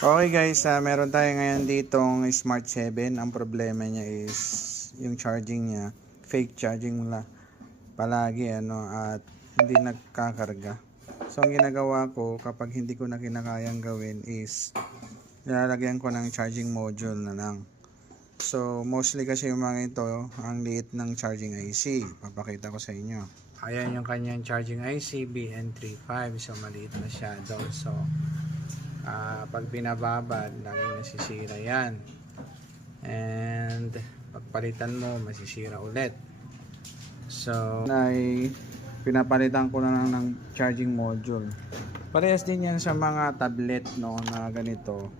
Okay guys, meron tayo ngayon ditong Smart 7. Ang problema niya is yung charging niya, fake charging mula palagi at hindi nagkakarga. So ang ginagawa ko kapag hindi ko na kinakayang gawin is nilalagyan ko ng charging module na lang. So mostly kasi yung mga ito, ang liit ng charging IC. Papakita ko sa inyo. Ayan yung kanyang charging IC BN35. So maliit na siya doon. So pag binababad, laging nasisira yan, and pagpalitan mo masisira ulit. So pinapalitan ko na lang ng charging module. Parehas din yan sa mga tablet na ganito.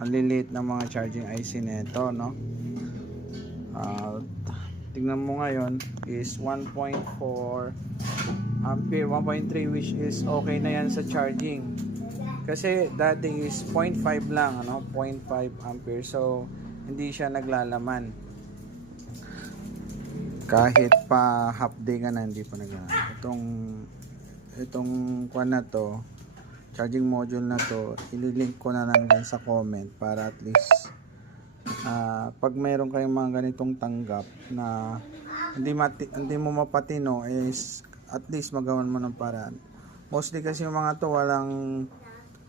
Ang liliit ng mga charging IC nito tingnan mo ngayon is 1.4 ampere, 1.3, which is okay na yan sa charging. Kasi dati is 0.5 lang, 0.5 ampere. So hindi siya naglalaman. Kahit pa half day ka na, hindi pa naglalaman. Itong kuan na to, charging module na to, ililink ko na lang dyan sa comment para at least pag mayroon kayong mga ganitong tanggap na hindi mo mapatino, is at least magawan mo ng paraan. Mostly kasi yung mga to walang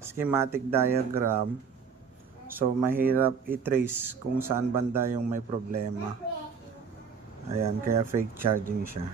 schematic diagram, so mahirap i-trace kung saan banda yung may problema. Ayan, kaya fake charging siya.